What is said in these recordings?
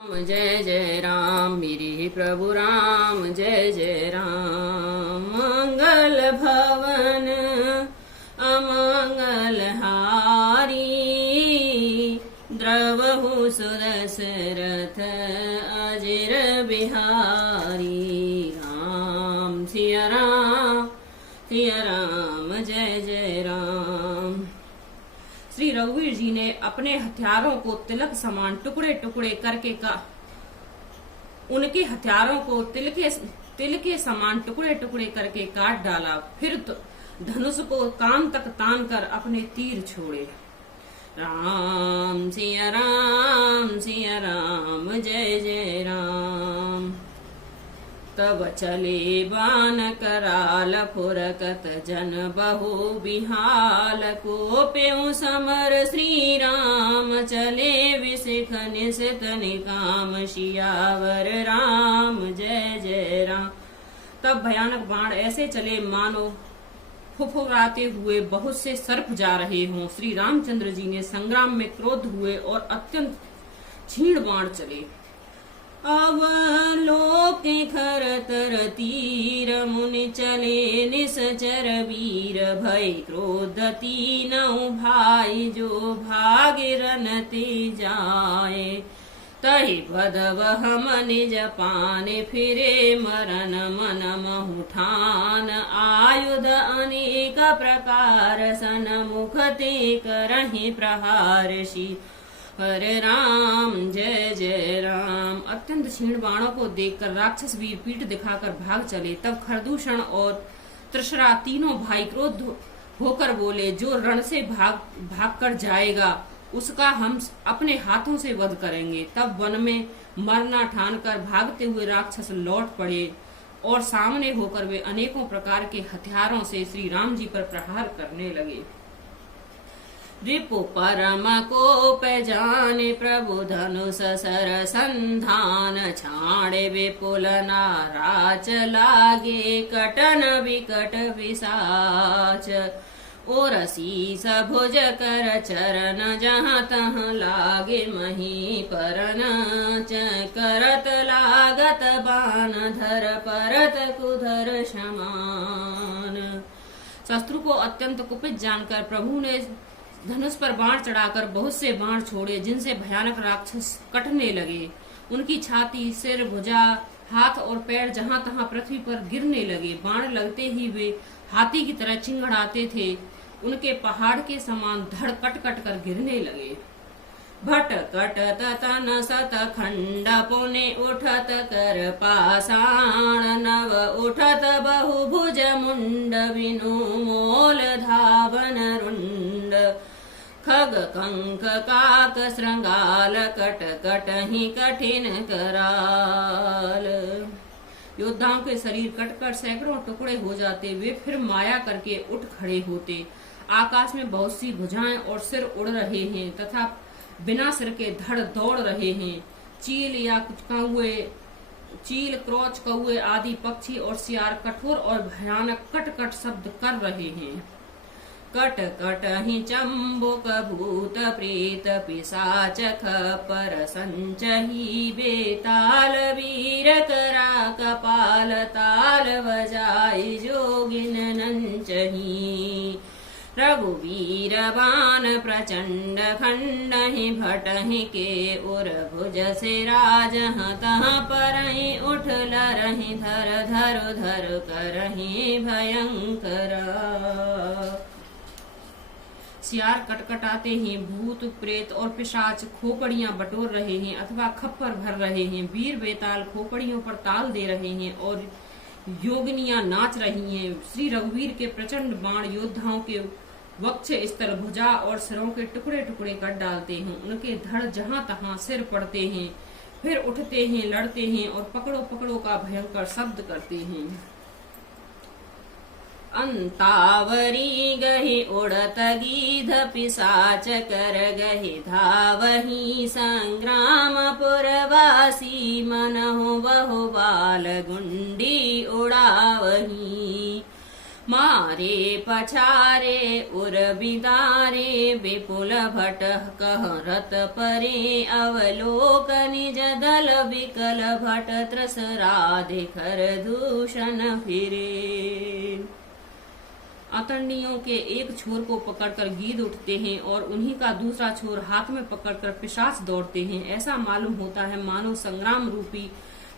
जय जय राम मेरे प्रभु राम, जय जय राम। मंगल भवन अमंगल हारी, द्रवहु सुदशरथ अजिर बिहारी। राम सिया राम सिया राम, जय जय राम। श्री रघुवीर जी ने अपने हथियारों को तिलक समान टुकड़े टुकड़े करके उनके हथियारों को तिल के समान टुकड़े टुकड़े करके काट डाला। फिर धनुष को कान तक तान कर अपने तीर छोड़े। राम सिया राम, जय जय राम। तब चले बान कराल फुरकत जन बहु बिहाल, को पेउ समर श्री राम चले विशिख निशित निकाम, शियावर राम जय जय राम। तब भयानक बाण ऐसे चले मानो फुफुराते हुए बहुत से सर्प जा रहे हों। श्री रामचंद्र जी ने संग्राम में क्रोध हुए और अत्यंत क्षीण बाण चले। अवलोके खर तर तीर, मुनि चले निसचर वीर, भय क्रोध तीनौ भाई, जो भागे रनते जाए। तहि बदव हम निज पाने, फिरे मरन मन महु ठान, आयुध अनेक प्रकार, सन्मुख ते करहि प्रहार। हरे राम जय जय राम। अत्यंत क्षीण बाणों को देखकर राक्षस वीर पीठ दिखाकर भाग चले। तब खरदूषण और त्रिशरा तीनों भाई क्रोध होकर बोले, जो रण से भाग कर जाएगा उसका हम अपने हाथों से वध करेंगे। तब वन में मरना ठानकर भागते हुए राक्षस लौट पड़े और सामने होकर वे अनेकों प्रकार के हथियारों से श्री राम जी पर प्रहार करने लगे। रिपु परम कोप जाने, प्रभु धनुष सर संधान, छाड़े विपुल नाराच लागे, कटन विकट विसाच। और शीस भुज कर चरण, जहाँ तहाँ लागे मही परन, करत लागत बान धर, परत कुधर समान। शत्रु को अत्यंत कुपित जानकर प्रभु ने धनुष पर बाण चढ़ाकर बहुत से बाण छोड़े, जिनसे भयानक राक्षस कटने लगे। उनकी छाती, सिर, भुजा, हाथ और पैर जहां तहां पृथ्वी पर गिरने लगे। बाण लगते ही वे हाथी की तरह चिंगड़ाते थे। उनके पहाड़ के समान धड़ कट कट कर गिरने लगे। भट कटत तन सत खंड, पुने उठत कर पाषाण, नव उठत बहु भुज मुंड, बिनु मोल धावन रुंड। खग कंक काक श्रृंगाल, कट कट ही कठिन कराल। योद्धाओं के शरीर कटकर सैकड़ों टुकड़े हो जाते। वे फिर माया करके उठ खड़े होते। आकाश में बहुत सी भुजाएं और सिर उड़ रहे हैं तथा बिना सिर के धड़ दौड़ रहे हैं। चील, क्रोच, कौए आदि पक्षी और सियार कठोर और भयानक कट कट शब्द कर रहे हैं। कट कट ही चंबुक भूत प्रेत, पिशाच खपर संचही, बेताल वीर करा कपाल, ताल बजाई जोगिन नंचही। रघुवीर बान प्रचंड खंड, ही भटहि के उर भुज से राज, तहाँ परहि उठ लरहि, धर धर धर करहि भयंकर। सियार कटकटाते ही भूत प्रेत और पिशाच खोपड़ियां बटोर रहे हैं अथवा खप्पर भर रहे हैं। वीर बेताल खोपड़ियों पर ताल दे रहे हैं और योगिनियां नाच रही हैं। श्री रघुवीर के प्रचंड बाण योद्धाओं के वक्ष, स्थल, भुजा और सिरों के टुकड़े टुकड़े कर डालते हैं। उनके धड़ जहां तहां सिर पड़ते हैं, फिर उठते हैं, लड़ते हैं और पकड़ो पकड़ो का भयंकर शब्द करते हैं। अंतावरी गहि उड़त गीध, पिशाच कर गहि धावही, संग्राम पुरवासी मनहु बहु बाल गुंडी उड़ावही। मार मारे पछारे उर बिदारे विपुल भट कहरत परे अवलोक निज दल विकल भट त्रसरा देखर दूषण फिरे। अतरनियों के एक छोर को पकड़कर गीद उठते हैं और उन्हीं का दूसरा छोर हाथ में पकड़कर पिशाच दौड़ते हैं। ऐसा मालूम होता है मानो संग्राम रूपी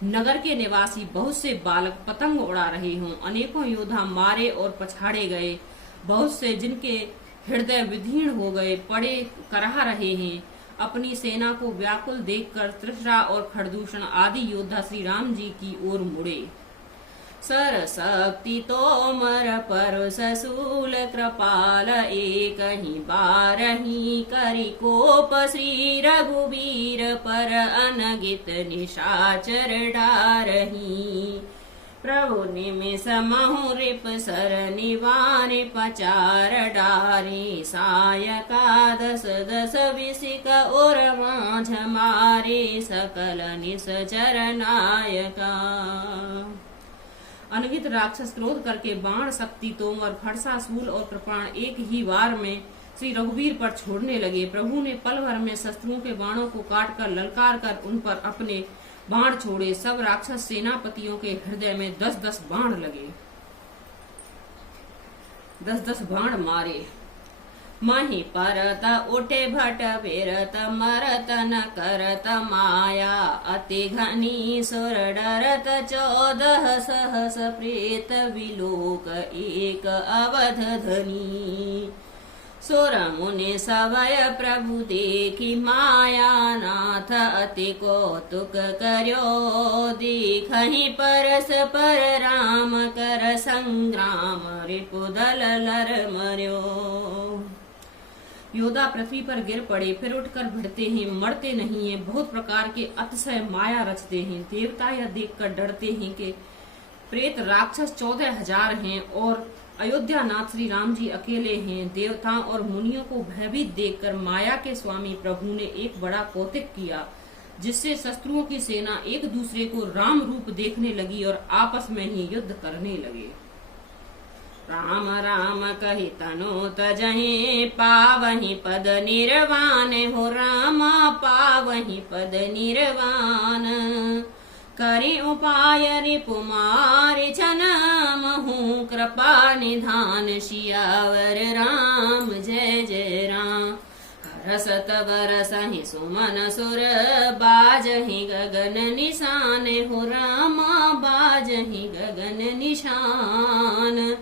नगर के निवासी बहुत से बालक पतंग उड़ा रहे हों। अनेकों योद्धा मारे और पछाड़े गए, बहुत से जिनके हृदय विदीर्ण हो गए पड़े कराह रहे हैं। अपनी सेना को व्याकुल देखकर त्रिशरा और खरदूषण आदि योद्धा श्री राम जी की ओर मुड़े। सर शक्ति तोमर परुष शूल कृपाल एक ही बारही करि कोप श्री रघुवीर पर अनगित निशाचर डारही। प्रभु निमिष महु रिप सर निवारे पचार डारे सायका दस दस विसिक और माझ मारे सकल निश्चर नायका। अनगित राक्षस क्रोध करके बाण शक्ति तोमर फरसा शूल और कृपाण एक ही वार में श्री रघुवीर पर छोड़ने लगे। प्रभु ने पल भर में शस्त्रों के बाणों को काट कर ललकार कर उन पर अपने बाण छोड़े। सब राक्षस सेनापतियों के हृदय में 10-10 बाण लगे, 10-10 बाण मारे। मही परत उठे भट फिरत मरत न करत माया अति घनी सुर डरत 14 सहस प्रेत विलोक एक अवध धनी। सुर मुनि सवय प्रभु देखी माया नाथ अति कौतुक कर्यो देखहि परस पर राम कर संग्राम रिपुदल लर मर्यो। योद्धा पृथ्वी पर गिर पड़े, फिर उठकर भिड़ते हैं, मरते नहीं हैं, बहुत प्रकार के अतिशय माया रचते हैं। देवता यह देखकर डरते हैं कि प्रेत राक्षस 14,000 हैं और अयोध्या नाथ श्री राम जी अकेले हैं। देवताओं और मुनियों को भयभीत देखकर माया के स्वामी प्रभु ने एक बड़ा कौतिक किया, जिससे शत्रुओं की सेना एक दूसरे को राम रूप देखने लगी और आपस में ही युद्ध करने लगे। राम राम कहि तनु तजहि पावहि पद निर्वाण हो रामा पावहि पद निर्वाण। करि उपाय रिपुमारि छनमहु कृपा निधान सियावर राम जय जय राम। हरसत बरसहि सुमन सुर बाजहि गगन निशान हो रामा बाजहि गगन निशान।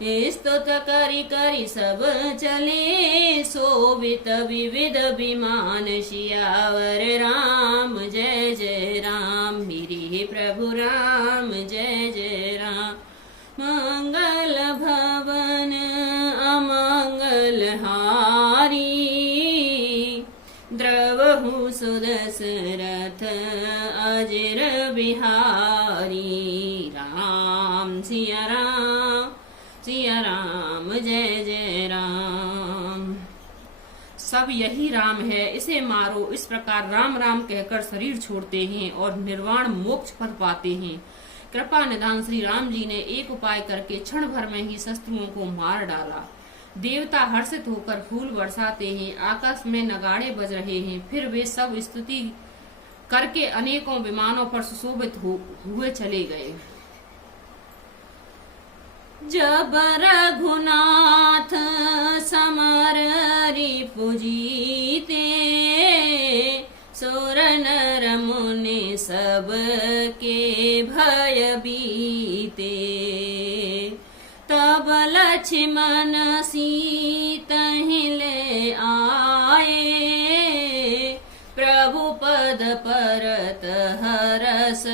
स्तुत करि करि सब चले शोभित विविध विमान सियावर राम जय जय राम। मेरे प्रभु राम जय जय राम। मंगल भवन अमंगल हारी द्रवहु सुदशरथ अजर बिहारी। राम सिया राम सिया राम जय जय राम। सब यही राम है, इसे मारो। इस प्रकार राम राम कहकर शरीर छोड़ते हैं और निर्वाण मोक्ष पद पाते हैं। कृपा निधान श्री राम जी ने एक उपाय करके क्षण भर में ही शत्रुओं को मार डाला। देवता हर्षित होकर फूल बरसाते हैं, आकाश में नगाड़े बज रहे हैं। फिर वे सब स्तुति करके अनेकों विमानों पर सुशोभित हुए चले गए। जब रघुनाथ समर रिपु जीते सुर नर मुनि सब के भय बीते। तब लक्ष्मण सीतहि ले आए प्रभु पद परत हरस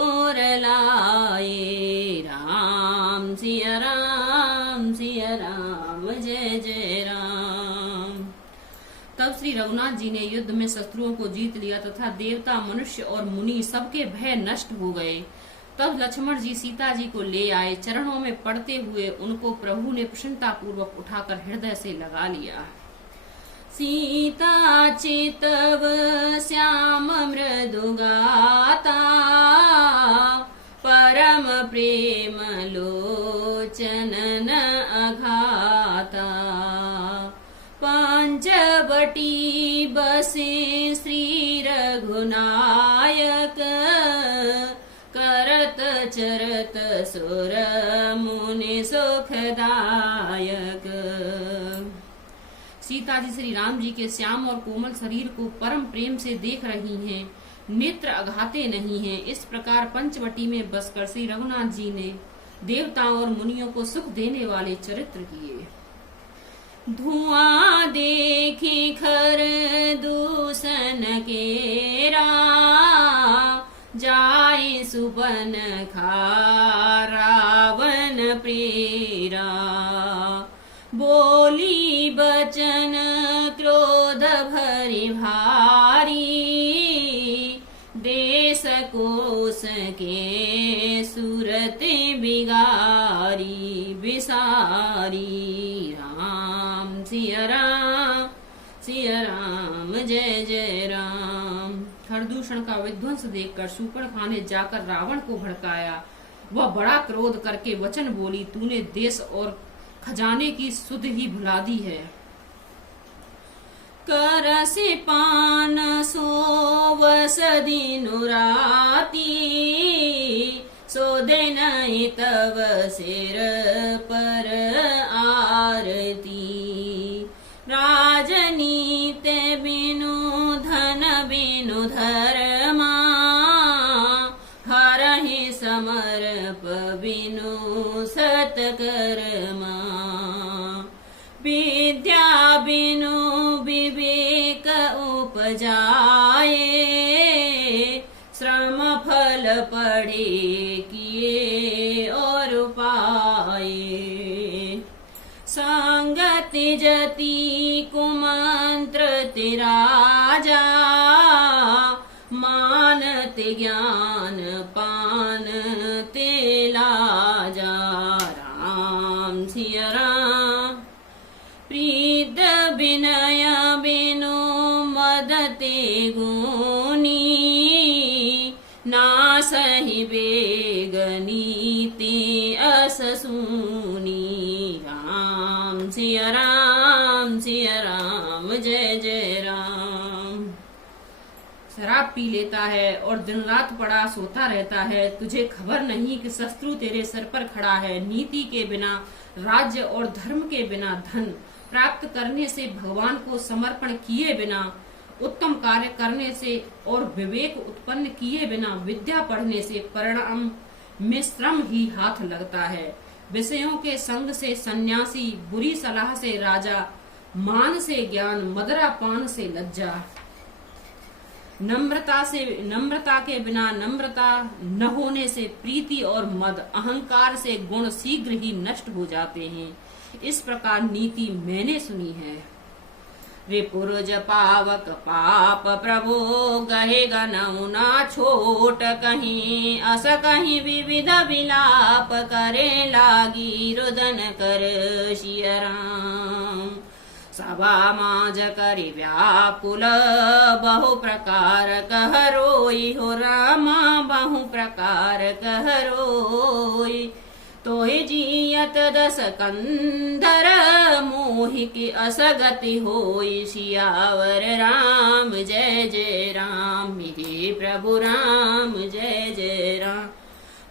उर लाए। राम सिया राम जय जय राम। तब श्री रघुनाथ जी ने युद्ध में शत्रुओं को जीत लिया तथा देवता मनुष्य और मुनि सबके भय नष्ट हो गए। तब लक्ष्मण जी सीता जी को ले आए। चरणों में पड़ते हुए उनको प्रभु ने प्रसन्नता पूर्वक उठाकर हृदय से लगा लिया। सीता चितव श्याम मृदु गाता परम प्रेम लोचन बसे श्री रघुनायक, करत चरत सुर मुनि सुखदायक। सीता जी श्री राम जी के श्याम और कोमल शरीर को परम प्रेम से देख रही हैं, नेत्र अघाते नहीं हैं। इस प्रकार पंचवटी में बसकर श्री रघुनाथ जी ने देवताओं और मुनियों को सुख देने वाले चरित्र किए। धुआं देखी खर दूषण केरा, जाए सुबन खा रावण प्रेरा। बोली बचन क्रोध भरि भारी, देश कोश के सुरते बिगारी बिसारी। राम सिया राम, सिया राम जय जय राम। खरदूषण का विध्वंस देखकर शूर्पणखा ने जाकर रावण को भड़काया। वह बड़ा क्रोध करके वचन बोली, तूने देश और खजाने की सुध ही भुला दी है। करसे पान सोवस दिनु राती, सोधे नहीं तव सिर पर आरती। राजनीत बिनु धन बिनु धर्मा, हरहि समर्प बिनु सत्कर्मा। विद्या बिनु विवेक उपजाए, श्रम फल पढ़े किए और पाए। संगति जति कुमंत्र राजा, मानत ज्ञान पान तेलाजा। राम सिया राम, प्रीत विनय बिनु मदते गुनी, नासहि बेगनीति अस सुनी। राम सिया राम, सिया राम जय जय राम। शराब पी लेता है और दिन रात पड़ा सोता रहता है। तुझे खबर नहीं कि शत्रु तेरे सर पर खड़ा है। नीति के बिना राज्य और धर्म के बिना धन प्राप्त करने से, भगवान को समर्पण किए बिना, उत्तम कार्य करने से और विवेक उत्पन्न किए बिना विद्या पढ़ने से परिणाम में श्रम ही हाथ लगता है। विषयों के संग से सन्यासी, बुरी सलाह से राजा, मान से ज्ञान, मदरा पान से लज्जा। नम्रता के बिना नम्रता न होने से प्रीति और मद, अहंकार से गुण शीघ्र ही नष्ट हो जाते हैं। इस प्रकार नीति मैंने सुनी है। रे पुरुज पावक पाप प्रभु, गहे गनऊ ना छोट कहीं। अस कहीं विविध विलाप, करे लागी रुदन कर सिया राम। सभा माज करि व्याकुल, बहु प्रकार कह रोई हो रामा। बहु प्रकार कह रोई, तोहि जियत दस कंधर, मोहि की असगति होई। सियावर राम जय जय राम, हे प्रभु राम जय जय राम।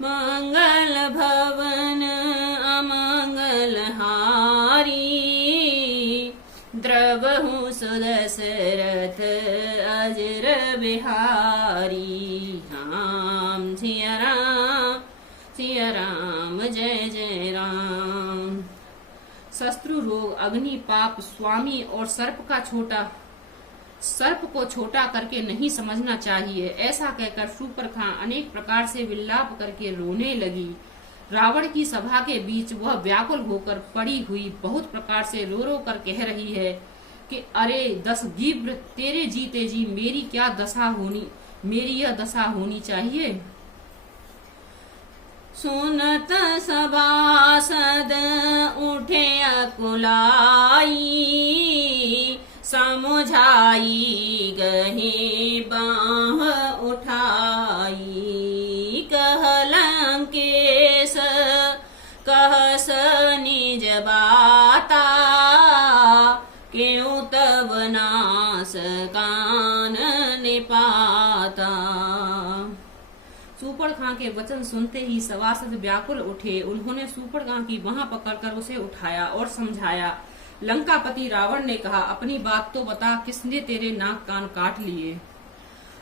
मंगल भवन अमंगल हारी, द्रवहु सुदशरथ अजर बिहारी। राम सिया राम, सिया राम जय जय राम। शत्रु रोग, अग्नि, पाप, स्वामी और सर्प को छोटा करके नहीं समझना चाहिए। ऐसा कहकर शूर्पणखा अनेक प्रकार से विलाप करके रोने लगी। रावण की सभा के बीच वह व्याकुल होकर पड़ी हुई बहुत प्रकार से रो रो कर कह रही है कि अरे 10 गिब्र, तेरे जीते जी मेरी यह दशा होनी चाहिए। सुनत सभासद उठे अकुलाई, समुझाई गही बाह उठाई। कहलंकेश कहस निज बाता, क्यों तब नास का प्राण ने पाता। सूपड़खां के वचन सुनते ही सभासद व्याकुल उठे। उन्होंने सूपड़खां की बांह पकड़कर उसे उठाया और समझाया। लंकापति रावण ने कहा, अपनी बात तो बता, किसने तेरे नाक कान काट लिए?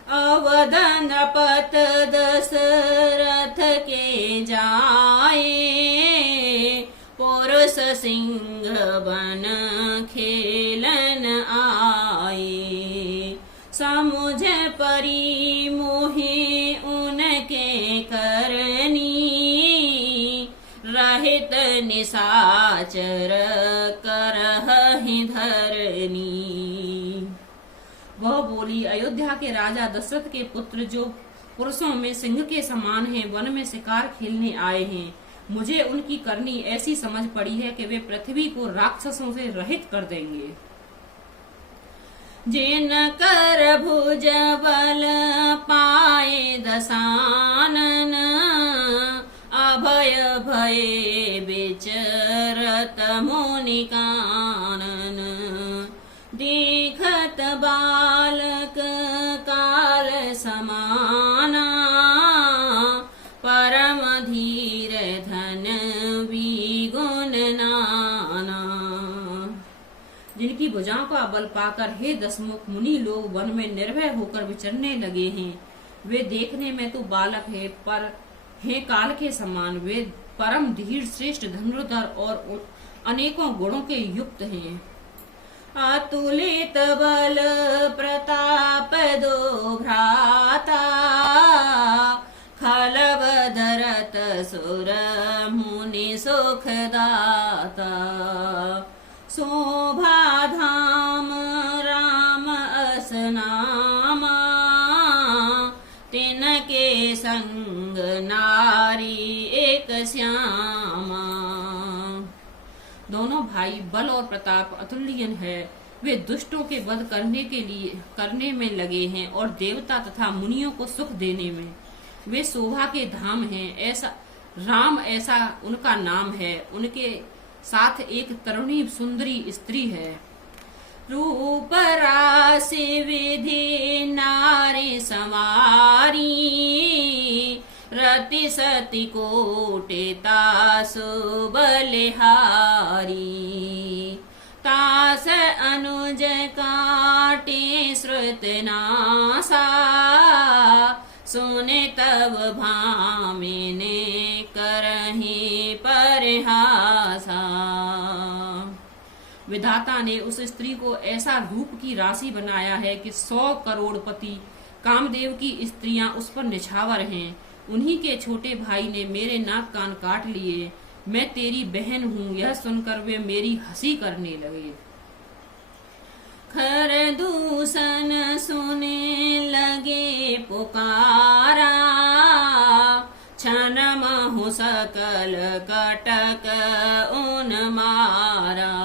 अवदन पत दशरथ के जाए, पुरुष सिंह बन खेलन आए। समुझ परी मोहि उनके करनी, रहित निशाचर करहि धरनी। वह बोली, अयोध्या के राजा दशरथ के पुत्र जो पुरुषों में सिंह के समान हैं, वन में शिकार खेलने आए हैं। मुझे उनकी करनी ऐसी समझ पड़ी है कि वे पृथ्वी को राक्षसों से रहित कर देंगे। जिन कर भुज बल पाए दसानन, अभय भये विचरत मुनि कानन। देखत बालक काल समाना, परम धीर धन विगुण नाना। जिनकी भुजाओं का बल पाकर हे दशमुख मुनि लोग वन में निर्भय होकर विचरने लगे हैं, वे देखने में तो बालक है, पर हे काल के समान। वे परम धीर श्रेष्ठ धनुर्धर और अनेकों गुणों के युक्त हैं। अतुलित बल प्रताप दो भ्राता, खलब धरत सुर मुनि सुखदाता। शोभा धाम राम असनामा, तिनके संग नारी एक श्यामा। दोनों भाई बल और प्रताप अतुल्य है। वे दुष्टों के वध करने में लगे हैं और देवता तथा मुनियों को सुख देने में। वे शोभा के धाम हैं, ऐसा राम ऐसा उनका नाम है। उनके साथ एक तरुणी सुंदरी स्त्री है। रूप राशि विधि नारी सवारी, रति सति कोटि तासु बलिहारी। तास अनुज काटे श्रुत नासा, सुने तब भामिने करहि परिहासा। विधाता ने उस स्त्री को ऐसा रूप की राशि बनाया है कि 100 करोड़पति कामदेव की स्त्रियां उस पर निछावर हैं। उन्हीं के छोटे भाई ने मेरे नाक कान काट लिए। मैं तेरी बहन हूँ, यह सुनकर वे मेरी हंसी करने लगे। खर दूषण सुने लगे पुकारा, क्षण महु सकल कटक उन मारा।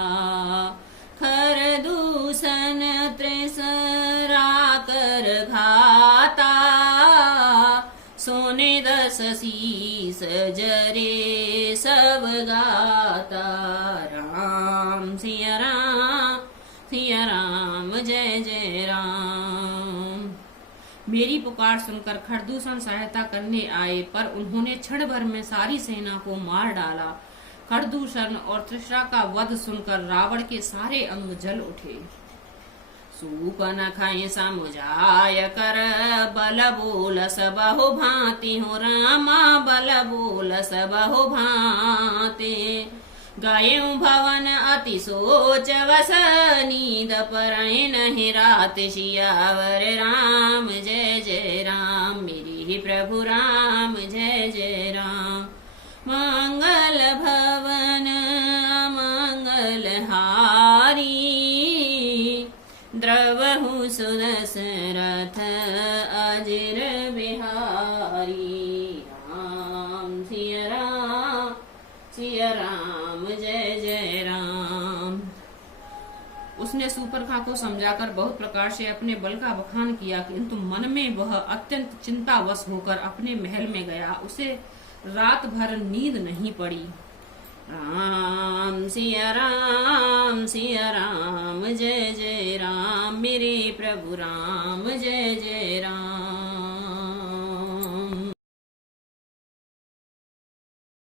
खर दूषण त्रिसरा कर घाता, सोने 10 शीस जरे सब गाता। राम सिया राम जय जय राम। मेरी पुकार सुनकर खरदूषण सहायता करने आए, पर उन्होंने क्षण भर में सारी सेना को मार डाला। खरदूषण और त्रिशरा का वध सुनकर रावण के सारे अंग जल उठे। सूपन खाए समुझाय कर, बल बोल सब बहु भांति हो रामा। बल बोल सब बहु भांति, गए भवन अति सोच वस। नींद परय नहीं रात सियावर। राम जय जय राम, मेरी ही प्रभु राम जय जय राम। मंगल भवन मंगल हारी, द्रवहु सुदशरथ अजिर बिहारी। राम सिया राम जय जय राम। उसने सूपरखा को समझाकर बहुत प्रकार से अपने बल का बखान किया, किंतु मन में वह अत्यंत चिंतावश होकर अपने महल में गया। उसे रात भर नींद नहीं पड़ी। राम सिया राम जय जय राम मेरे प्रभु राम जय जय राम।